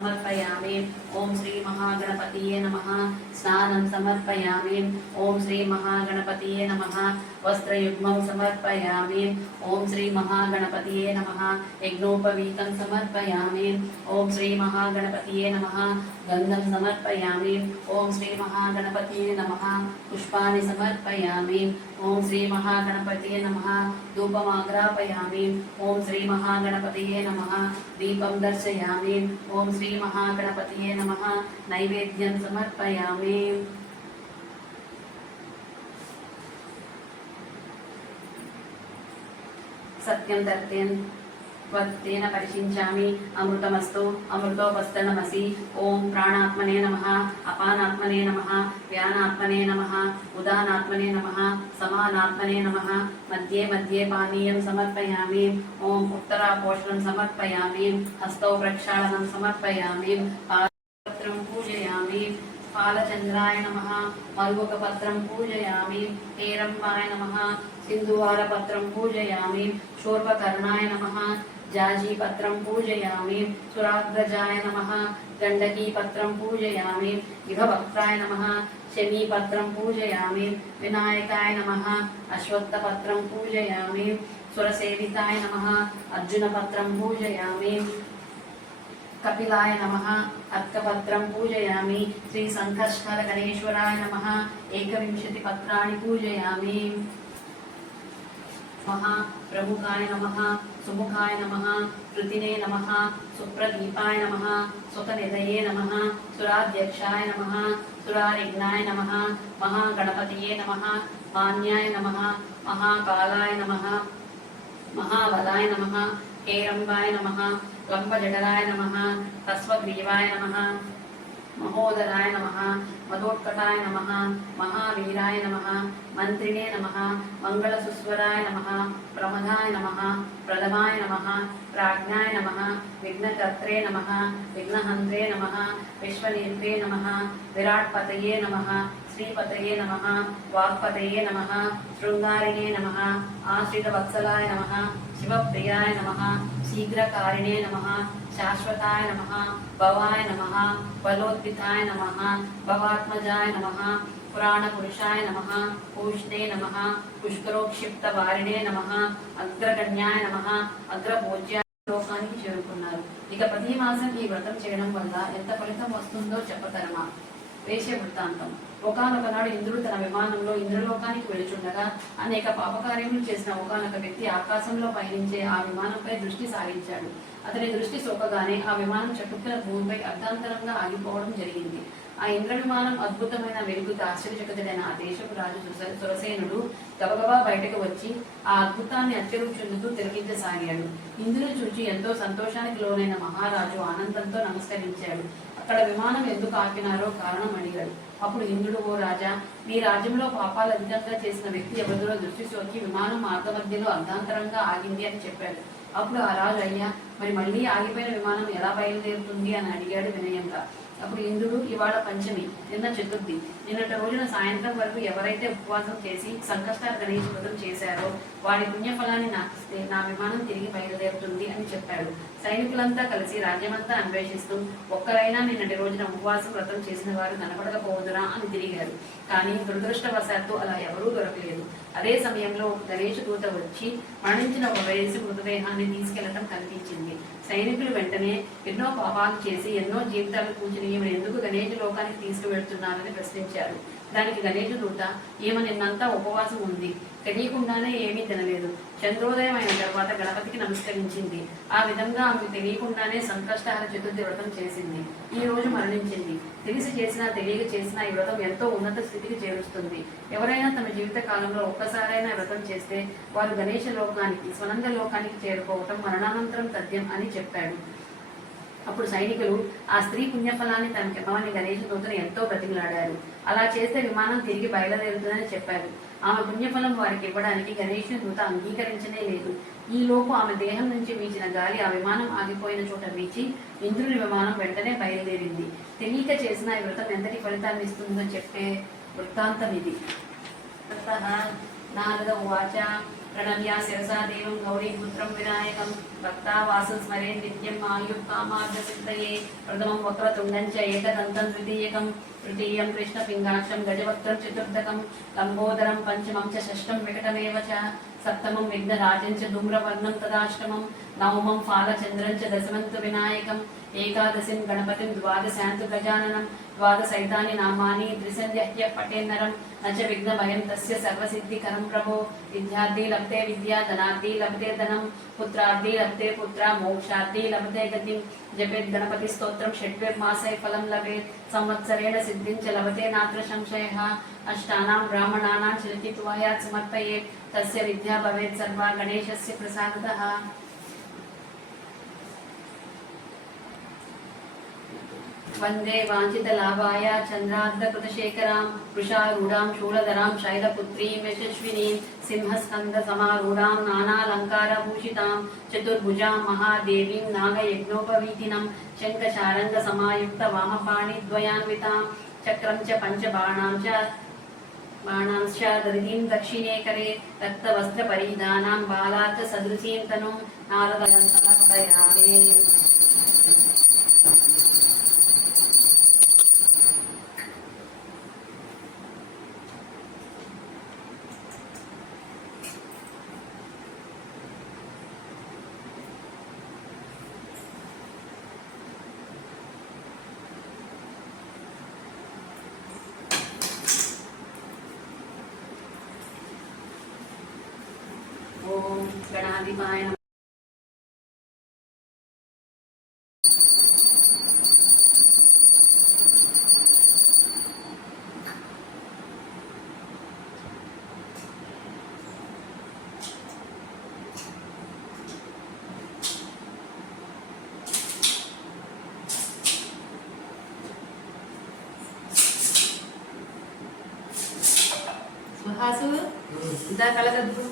समर्पयामि। ओम श्री महागणपतिये नमः। स्नानं समर्पयामि। ओम श्री महागणपतिये नमः। वस्त्रयुग्मं समर्पयामि। ओम श्री महागणपतिये नमः। यज्ञोपवीतं समर्पयामि। ओम श्री महागणपतिये नमः। गन्धं समर्पयामि। ओम श्री महागणपतिये नमः। पुष्पाणि समर्पयामि। ओम श्री महागणपतिये नमः। धूपमाग्रापयामि। ओम श्री महागणपतिये नमः। दीपं दर्शयामि। ओम श्री महागणपतिये नमः। नैवेद्यं समर्पयामि। सत्यं तेन परिशिंचामि। अमृतमस्तु अमृतोपस्तनमसि। ओम प्राणात्मने नमः। अपानात्मने नमः। व्यानात्मने नमः। उदानात्मने नमः। समानात्मने नमः। मध्ये मध्ये पानीयं समर्पयामि। ओम उत्तरापोषणं समर्पयामि। हस्तौ प्रक्षालनं समर्पयामि। पात्रं पूजयामि। फालचंद्राय नमः। मरुवकपत्रं पूजयामि। हेरम्बाय नमः। सिंधुवारपत्रं पूजयामि। शूर्पकर्णाय नमः। जाजीपत्रं पूजयामि। सुराग्रजाय नमः। गण्डकीपत्रं पूजयामि। युगभक्ताय नमः। शमीपत्रं पूजयामि। विनायकाय नमः। अश्वत्थपत्रं पूजयामि। सुरसेविताय नमः। अर्जुनपत्रं पूजयामि। कपिलाय नमः। अर्कपत्रं पूजयामि। श्री संकष्टहर गणेश्वराय नमः। 21 पत्राणि पूजयामि। प्रमुखाय नमः। सुमुखाय नमः। कृतिने नमः। सुप्रदीपाय नमः। सुतनिधये नमः। सुराध्यक्षाय नमः। सुरारिघ्नाय नमः। महागणपतिये नमः। मान्याय नमः। महाकालाय नमः। महाबलाय नमः। हेरम्बाय नमः। लंबजठराय नमः। तस्वग्रीवाय नमः। महोदराय नमः। मदोत्कटाय नमः। महावीराय नमः। मंत्रिणे नमः। मंगलसुस्वराय नमः। प्रमदाय नमः। प्रथमाय नमः। प्राज्ञाय नमः। विघ्नकर्त्रे नमः। विघ्नहन्त्रे नमः। विश्वनेत्रे नमः। विराट्पतये नमः। श्रीपतये नमः। वाक्पतये नमः। शृंगारिणे नमः। आश्रितवत्सलाय नमः। शिवप्रियाय नमः। शीघ्रकारिणे नमः। शाश्वताय नमः। भवाय नमः। बलोद्भिताय नमः। भवात्मजाय नमः। पुराणपुरुषाय नमः। पूष्णे नमः। पुष्करोक्षिप्तवारिणे नमः। अग्रगण्याय नमः। अग्रपूज्याय లోకానికి చేరుకున్నారు. ఇక ప్రతి మాసం ఈ వ్రతం చేయడం వల్ల ఎంత ఫలితం వస్తుందో చెప్పతరమా? వేష వృత్తాంతం. ఒకనొక నాడు ఇంద్రుడు తన విమానంలో ఇంద్రలోకానికి వెళుచుండగా అనేక పాపకార్యములు చేసిన ఒకనొక వ్యక్తి ఆకాశంలో పయనించే ఆ విమానంపై దృష్టి సారించాడు. అతని దృష్టి సోకగానే ఆ విమానం చటుక్కున భూమిపై అర్ధాంతరంగా ఆగిపోవడం జరిగింది. ఆ ఇంద్ర విమానం అద్భుతమైన వెలుగుతో ఆశ్చర్యచకితుడైన ఆ దేశపు రాజు సురసేనుడు గబగబా బయటకు వచ్చి ఆ అద్భుతాన్ని అత్యరూపు చెందుతూ తిలకించసాగాడు. ఇంద్రుని చూచి ఎంతో సంతోషానికి లోనైన మహారాజు ఆనందంతో నమస్కరించాడు. అక్కడ విమానం ఎందుకు ఆపినారో కారణం అడిగాడు. అప్పుడు ఇంద్రుడు, ఓ రాజా, మీ రాజ్యంలో పాపాలు అధికంగా చేసిన వ్యక్తి ఎవరిలో దృష్టి సోకి విమానం మార్గ మధ్యలో అర్ధాంతరంగా ఆగింది అని చెప్పాడు. అప్పుడు ఆ రాజు, అయ్యా, మరి మళ్ళీ ఆగిపోయిన విమానం ఎలా బయలుదేరుతుంది అని అడిగాడు వినయంగా. అప్పుడు ఇంద్రుడు, ఇవాళ పంచమి, నిన్న చతుర్థి, నిన్నటి రోజున సాయంత్రం వరకు ఎవరైతే ఉపవాసం చేసి సంకష్టార గణేష్ వ్రతం చేశారో వారి పుణ్యఫలాన్ని నాకిస్తే నా విమానం తిరిగి బయలుదేరుతుంది అని చెప్పాడు. సైనికులంతా కలిసి రాజ్యమంతా అన్వేషిస్తూ ఒక్కరైనా నిన్నటి రోజున ఉపవాసం వ్రతం చేసిన వారు కనపడకపోదురా అని తిరిగారు. కానీ దురదృష్టవశాత్తు అలా ఎవరూ దొరకలేదు. అదే సమయంలో గణేష్ దూత వచ్చి మరణించిన ఒక వయసు మృతదేహాన్ని తీసుకెళ్లటం కనిపించింది. సైనికులు వెంటనే ఎన్నో పాపాలు చేసి ఎన్నో జీవితాలు కూర్చుని ఈమె ఎందుకు గణేష్ లోకానికి తీసుకువెళ్తున్నారని ప్రశ్నించారు. దానికి గణేష్ దూత, ఈమె నిన్నంతా ఉపవాసం ఉంది, తెలియకుండానే ఏమీ తినలేదు, చంద్రోదయం అయిన తర్వాత గణపతికి నమస్కరించింది, ఆ విధంగా ఆమెకు తెలియకుండానే సంకష్టహార చతుర్థి వ్రతం చేసింది, ఈ రోజు మరణించింది, తెలిసి చేసినా తెలియక చేసినా ఈ వ్రతం ఎంతో ఉన్నత స్థితికి చేరుస్తుంది. ఎవరైనా తమ జీవిత కాలంలో ఒక్కసారైనా వ్రతం చేస్తే వారు గణేష లోకానికి, స్వనంద లోకానికి చేరుకోవటం మరణానంతరం తథ్యం అని చెప్పాడు. అప్పుడు సైనికులు ఆ స్త్రీ పుణ్యఫలాన్ని తనకివ్వమని గణేష్ దూతను ఎంతో బ్రతిమలాడారు. అలా చేస్తే విమానం తిరిగి బయలుదేరుతుందని చెప్పారు. ఆమె పుణ్యఫలం వారికి ఇవ్వడానికి గణేష్ దూత అంగీకరించనే లేదు. ఈ లోపు ఆమె దేహం నుంచి వీచిన గాలి ఆ విమానం ఆగిపోయిన చోట వీచి ఇంద్రుని విమానం వెంటనే బయలుదేరింది. తెలియక చేసిన ఈ వ్రతం ఎంతటి ఫలితాన్ని ఇస్తుందో చెప్పే వృత్తాంతం ఇది. నారద ఉవాచ प्रणम्य शिरसा देवं गौरीपुत्रं विनायकं भक्तावासं स्मरे नित्यं आयुः कामार्थसिद्धये प्रथमं वक्रतुण्डं च एकदन्तं द्वितीयकं तृतीयं कृष्णपिङ्गाक्षं गजवक्त्रं चतुर्थकं लम्बोदरं पञ्चमं च षष्ठं विकटमेव च सप्तमं विघ्नराजं च धूम्रवर्णं तदाष्टमं नवमं फालचन्द्रं च दशमं तु विनायकम् एकादशीं गणपतिं द्वादशान्तु गजाननं द्वादशैतानि नामानि त्रिसन्ध्यह्य पठेन्नरं न च विघ्नभयं तस्य सर्वसिद्धिकरं प्रभो विद्यार्थी लभते विद्या धनार्थी लभते धनं पुत्रार्थी लभते पुत्रा मोक्षार्थी लभते गतिं जपेत् गणपतिस्तोत्रं षड्विर्मासे फलं लभेत् संवत्सरेण सिद्धिं च लभते नात्र संशयः अष्टानां ब्राह्मणानां च लिखित्वायात् समर्पयेत् तस्य विद्या भवेत् सर्वा गणेशस्य प्रसादतः। वंदे वाञ्छितलाभाय चन्द्रार्धकृतशेखरां वृषारूढां शूलधरां शैलपुत्रीं यशस्विनीं सिंहस्कन्धसमारूढां नानालङ्कारभूषितां चतुर्भुजां महादेवीं नागयज्ञोपवीतिनं शङ्खचारङ्गसमायुक्तवामपाणिद्वयान्वितां चक्रं च बाणांश्च दधिं दक्षिणे करे रक्तवस्त्रपरिधानां बालार्थसदृशीं तनुं नारदं समर्पयामि। ओम गणाधिपाय नमः। सुहासु इदा कलगद्दु